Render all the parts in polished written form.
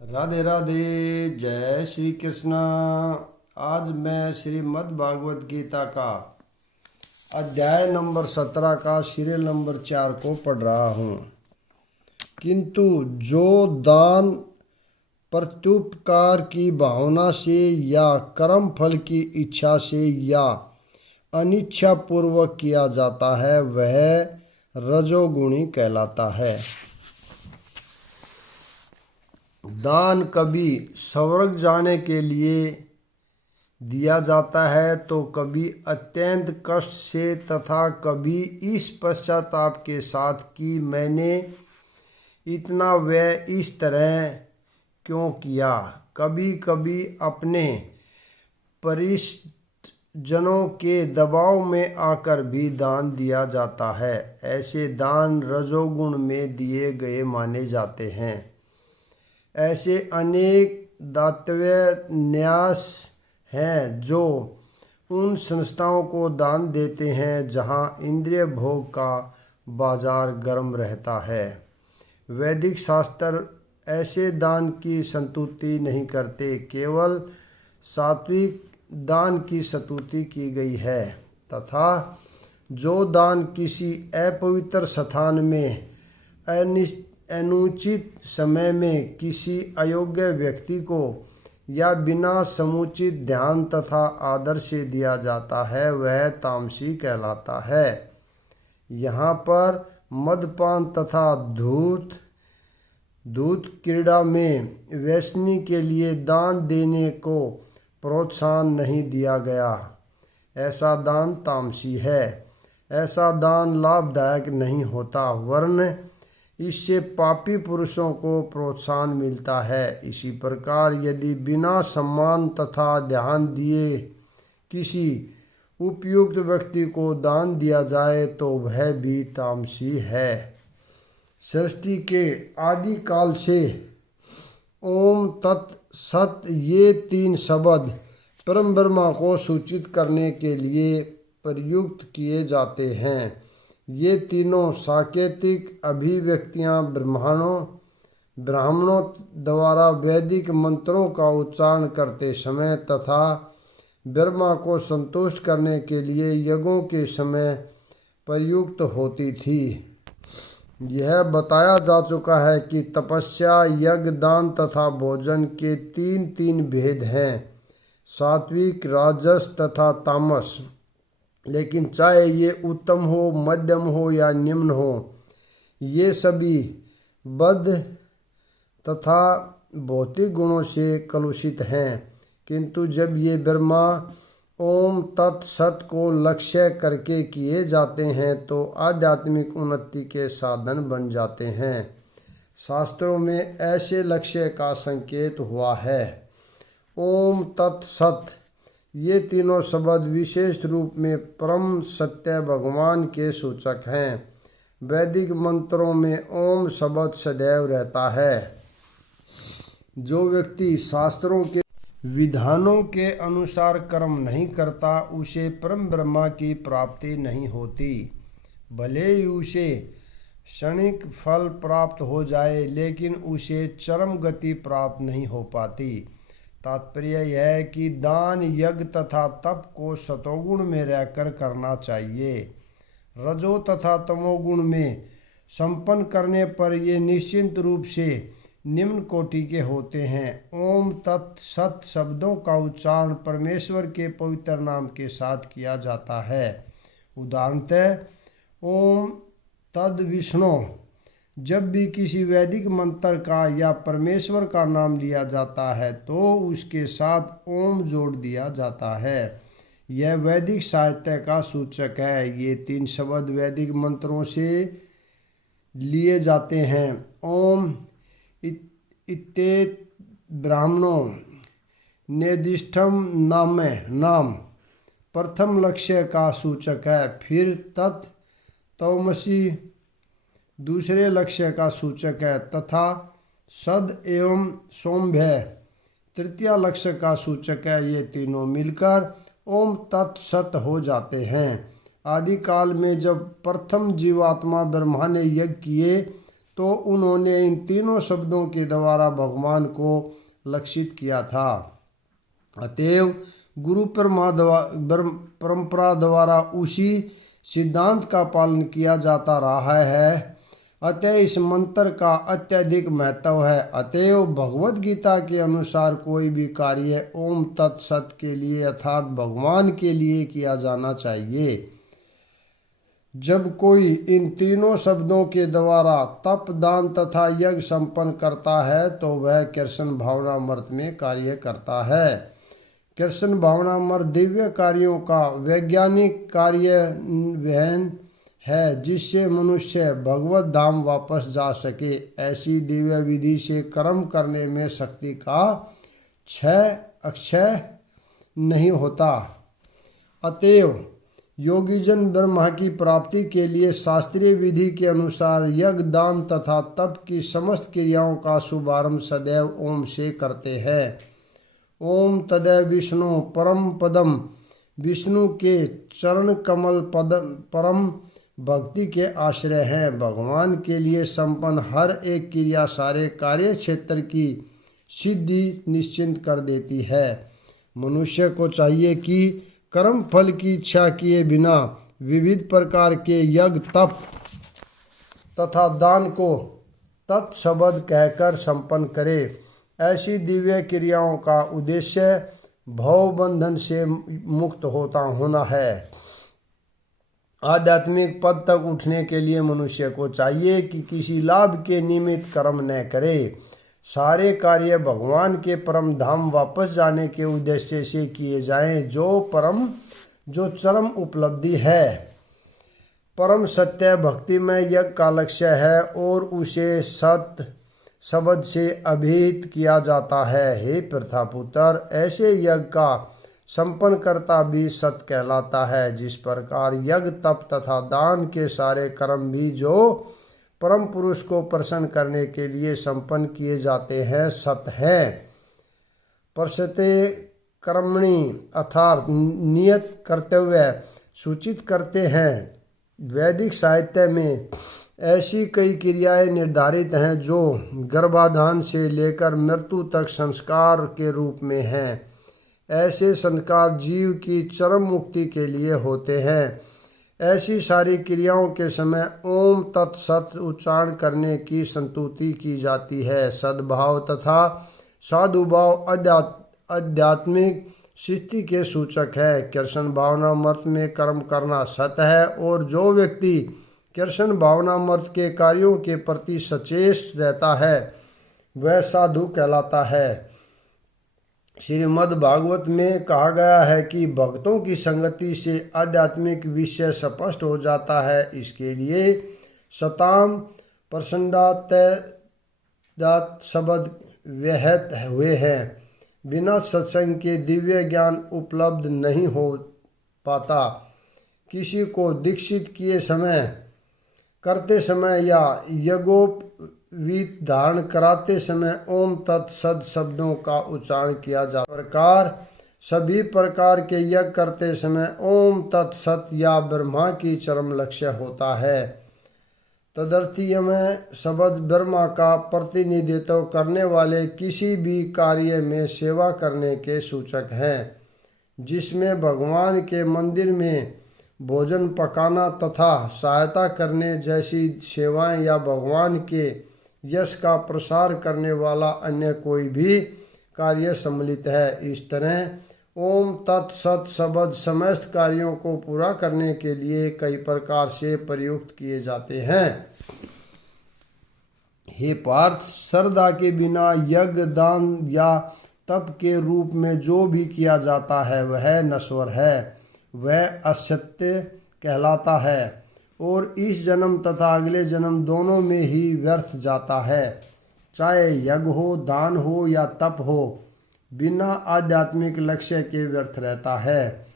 राधे राधे। जय श्री कृष्णा। आज मैं श्रीमद् भागवत गीता का अध्याय नंबर 17 का सीरियल नंबर 4 को पढ़ रहा हूँ। किंतु जो दान प्रत्युपकार की भावना से या कर्म फल की इच्छा से या अनिच्छा पूर्वक किया जाता है वह रजोगुणी कहलाता है। दान कभी स्वर्ग जाने के लिए दिया जाता है तो कभी अत्यंत कष्ट से तथा कभी इस पश्चाताप के साथ कि मैंने इतना व्यय इस तरह क्यों किया। कभी कभी अपने परिजनों के दबाव में आकर भी दान दिया जाता है। ऐसे दान रजोगुण में दिए गए माने जाते हैं। ऐसे अनेक दातव्य न्यास हैं जो उन संस्थाओं को दान देते हैं जहां इंद्रिय भोग का बाजार गर्म रहता है। वैदिक शास्त्र ऐसे दान की संतुति नहीं करते, केवल सात्विक दान की स्तुति की गई है तथा जो दान किसी अपवित्र स्थान में अनुचित समय में किसी अयोग्य व्यक्ति को या बिना समुचित ध्यान तथा आदर से दिया जाता है वह तामसी कहलाता है। यहाँ पर मदपान तथा धूत क्रीड़ा में व्यसनी के लिए दान देने को प्रोत्साहन नहीं दिया गया। ऐसा दान तामसी है। ऐसा दान लाभदायक नहीं होता, वरन इससे पापी पुरुषों को प्रोत्साहन मिलता है। इसी प्रकार यदि बिना सम्मान तथा ध्यान दिए किसी उपयुक्त व्यक्ति को दान दिया जाए तो वह भी तामसी है। सृष्टि के आदि काल से ओम तत् सत ये तीन शब्द परम ब्रह्मा को सूचित करने के लिए प्रयुक्त किए जाते हैं। ये तीनों सांकेतिक अभिव्यक्तियां ब्राह्मणों द्वारा वैदिक मंत्रों का उच्चारण करते समय तथा ब्रह्मा को संतुष्ट करने के लिए यज्ञों के समय प्रयुक्त होती थी। यह बताया जा चुका है कि तपस्या, यज्ञ, दान तथा भोजन के तीन भेद हैं, सात्विक, राजस तथा तामस। लेकिन चाहे ये उत्तम हो, मध्यम हो या निम्न हो, ये सभी बद्ध तथा भौतिक गुणों से कलुषित हैं। किंतु जब ये ब्रह्मा ओम तत् सत को लक्ष्य करके किए जाते हैं तो आध्यात्मिक उन्नति के साधन बन जाते हैं। शास्त्रों में ऐसे लक्ष्य का संकेत हुआ है। ओम तत् सत ये तीनों शब्द विशेष रूप में परम सत्य भगवान के सूचक हैं। वैदिक मंत्रों में ओम शब्द सदैव रहता है। जो व्यक्ति शास्त्रों के विधानों के अनुसार कर्म नहीं करता उसे परम ब्रह्मा की प्राप्ति नहीं होती। भले ही उसे क्षणिक फल प्राप्त हो जाए लेकिन उसे चरम गति प्राप्त नहीं हो पाती। तात्पर्य यह है कि दान, यज्ञ तथा तप को सतोगुण में रहकर करना चाहिए। रजो तथा तमोगुण में संपन्न करने पर ये निश्चित रूप से निम्न कोटि के होते हैं। ओम तत् सत शब्दों का उच्चारण परमेश्वर के पवित्र नाम के साथ किया जाता है। उदाहरणतः ओम तद विष्णु, जब भी किसी वैदिक मंत्र का या परमेश्वर का नाम लिया जाता है तो उसके साथ ओम जोड़ दिया जाता है। यह वैदिक साहित्य का सूचक है। ये तीन शब्द वैदिक मंत्रों से लिए जाते हैं। ओम इत्तेत ब्राह्मणों निर्दिष्टम नाम प्रथम लक्ष्य का सूचक है। फिर तत् तौमसी दूसरे लक्ष्य का सूचक है तथा सद एवं सौम्य तृतीय लक्ष्य का सूचक है। ये तीनों मिलकर ओम तत् सत हो जाते हैं। आदि काल में जब प्रथम जीवात्मा ब्रह्मा ने यज्ञ किए तो उन्होंने इन तीनों शब्दों के द्वारा भगवान को लक्षित किया था। अतएव गुरु परंपरा द्वारा उसी सिद्धांत का पालन किया जाता रहा है। अतः इस मंत्र का अत्यधिक महत्व है। अतएव भगवत गीता के अनुसार कोई भी कार्य ओम तत्सत के लिए अर्थात भगवान के लिए किया जाना चाहिए। जब कोई इन तीनों शब्दों के द्वारा तप, दान तथा यज्ञ संपन्न करता है तो वह कृष्ण भावनामृत में कार्य करता है। कृष्ण भावनामृत दिव्य कार्यों का वैज्ञानिक कार्यान्वयन है जिससे मनुष्य भगवत धाम वापस जा सके। ऐसी दिव्य विधि से कर्म करने में शक्ति का अक्षय नहीं होता। अतएव योगीजन ब्रह्मा की प्राप्ति के लिए शास्त्रीय विधि के अनुसार यज्ञ, दान तथा तप की समस्त क्रियाओं का शुभारंभ सदैव ओम से करते हैं। ओम तदैव विष्णु परम पदम, विष्णु के चरण कमल परम भक्ति के आश्रय हैं। भगवान के लिए संपन्न हर एक क्रिया सारे कार्य क्षेत्र की सिद्धि निश्चिंत कर देती है। मनुष्य को चाहिए कि कर्म फल की इच्छा किए बिना विविध प्रकार के यज्ञ, तप तथा दान को तत्शब्द कहकर संपन्न करे। ऐसी दिव्य क्रियाओं का उद्देश्य भव बंधन से मुक्त होना है। आध्यात्मिक पद तक उठने के लिए मनुष्य को चाहिए कि किसी लाभ के निमित्त कर्म न करे। सारे कार्य भगवान के परम धाम वापस जाने के उद्देश्य से किए जाएं, जो चरम उपलब्धि है। परम सत्य भक्तिमय यज्ञ का लक्ष्य है और उसे सत्य शब्द से अभिहित किया जाता है। हे प्रथापुत्र, ऐसे यज्ञ का संपन्न करता भी सत्य कहलाता है। जिस प्रकार यज्ञ, तप तथा दान के सारे कर्म भी जो परम पुरुष को प्रसन्न करने के लिए संपन्न किए जाते हैं सत्य हैं। परसते कर्मणि अर्थात नियत कर्तव्य सूचित करते हैं। वैदिक साहित्य में ऐसी कई क्रियाएं निर्धारित हैं जो गर्भाधान से लेकर मृत्यु तक संस्कार के रूप में हैं। ऐसे संस्कार जीव की चरम मुक्ति के लिए होते हैं। ऐसी सारी क्रियाओं के समय ओम तत्सत उच्चारण करने की संतुति की जाती है। सद्भाव तथा साधुभाव आध्यात्मिक स्थिति के सूचक है। कृष्ण भावनामृत में कर्म करना सत्य है और जो व्यक्ति कृष्ण भावनामृत के कार्यों के प्रति सचेत रहता है वह साधु कहलाता है। श्रीमद् भागवत में कहा गया है कि भक्तों की संगति से आध्यात्मिक विषय स्पष्ट हो जाता है। इसके लिए सताम प्रसन्नात शब्द व्यहत हुए हैं। बिना सत्संग के दिव्य ज्ञान उपलब्ध नहीं हो पाता। किसी को दीक्षित करते समय या यज्ञोपवीत धारण कराते समय ओम तत्सद शब्दों का उच्चारण किया जाता है। प्रकार सभी प्रकार के यज्ञ करते समय ओम तत्सत या ब्रह्मा की चरम लक्ष्य होता है। तदर्थीय में शब्द ब्रह्मा का प्रतिनिधित्व करने वाले किसी भी कार्य में सेवा करने के सूचक हैं, जिसमें भगवान के मंदिर में भोजन पकाना तथा सहायता करने जैसी सेवाएं या भगवान के यश का प्रसार करने वाला अन्य कोई भी कार्य सम्मिलित है। इस तरह ओम तत्सत शब्द समस्त कार्यों को पूरा करने के लिए कई प्रकार से प्रयुक्त किए जाते हैं। हे पार्थ, श्रद्धा के बिना यज्ञ, दान या तप के रूप में जो भी किया जाता है वह नश्वर है, वह असत्य कहलाता है और इस जन्म तथा अगले जन्म दोनों में ही व्यर्थ जाता है। चाहे यज्ञ हो, दान हो या तप हो, बिना आध्यात्मिक लक्ष्य के व्यर्थ रहता है।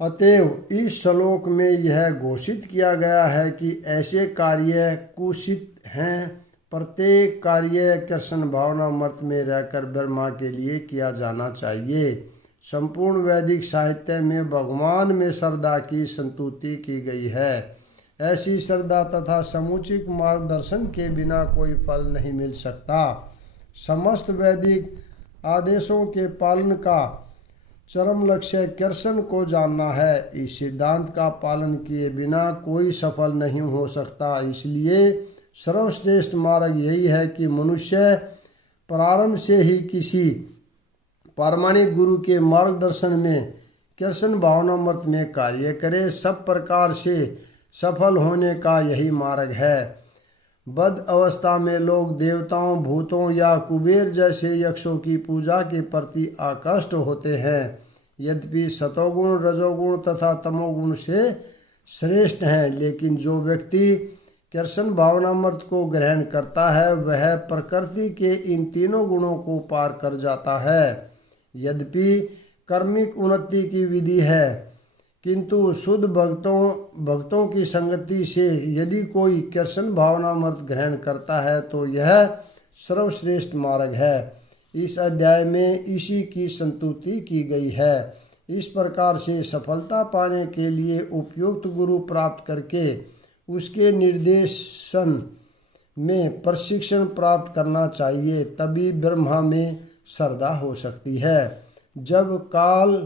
अतएव इस श्लोक में यह घोषित किया गया है कि ऐसे कार्य कुशित हैं। प्रत्येक कार्य कृष्ण भावनामृत में रहकर ब्रह्मा के लिए किया जाना चाहिए। संपूर्ण वैदिक साहित्य में भगवान में श्रद्धा की संतुति की गई है। ऐसी श्रद्धा तथा समुचित मार्गदर्शन के बिना कोई फल नहीं मिल सकता। समस्त वैदिक आदेशों के पालन का चरम लक्ष्य कृष्ण को जानना है। इस सिद्धांत का पालन किए बिना कोई सफल नहीं हो सकता। इसलिए सर्वश्रेष्ठ मार्ग यही है कि मनुष्य प्रारंभ से ही किसी प्रामाणिक गुरु के मार्गदर्शन में कृष्ण भावनामृत में कार्य करे। सब प्रकार से सफल होने का यही मार्ग है। बद्ध अवस्था में लोग देवताओं, भूतों या कुबेर जैसे यक्षों की पूजा के प्रति आकृष्ट होते हैं। यद्यपि सतोगुण, रजोगुण तथा तमोगुण से श्रेष्ठ हैं, लेकिन जो व्यक्ति कृष्ण भावनामृत को ग्रहण करता है वह प्रकृति के इन तीनों गुणों को पार कर जाता है। यद्यपि कर्मिक उन्नति की विधि है, किंतु शुद्ध भक्तों की संगति से यदि कोई कृष्ण भावनामृत ग्रहण करता है तो यह सर्वश्रेष्ठ मार्ग है। इस अध्याय में इसी की संतुति की गई है। इस प्रकार से सफलता पाने के लिए उपयुक्त गुरु प्राप्त करके उसके निर्देशन में प्रशिक्षण प्राप्त करना चाहिए, तभी ब्रह्मा में श्रद्धा हो सकती है। जब काल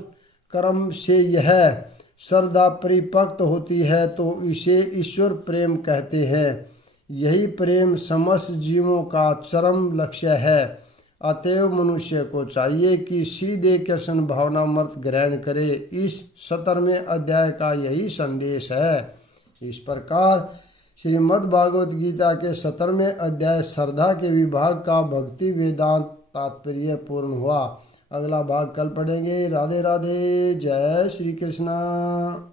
कर्म से यह श्रद्धा परिपक्व होती है तो इसे ईश्वर प्रेम कहते हैं। यही प्रेम समस्त जीवों का चरम लक्ष्य है। अतएव मनुष्य को चाहिए कि सीधे कृष्ण भावनामृत ग्रहण करे। इस 17वें अध्याय का यही संदेश है। इस प्रकार श्रीमद् भागवत गीता के 17वें अध्याय श्रद्धा के विभाग का भक्ति वेदांत तात्पर्य पूर्ण हुआ। अगला भाग कल पढ़ेंगे। राधे राधे। जय श्री कृष्णा।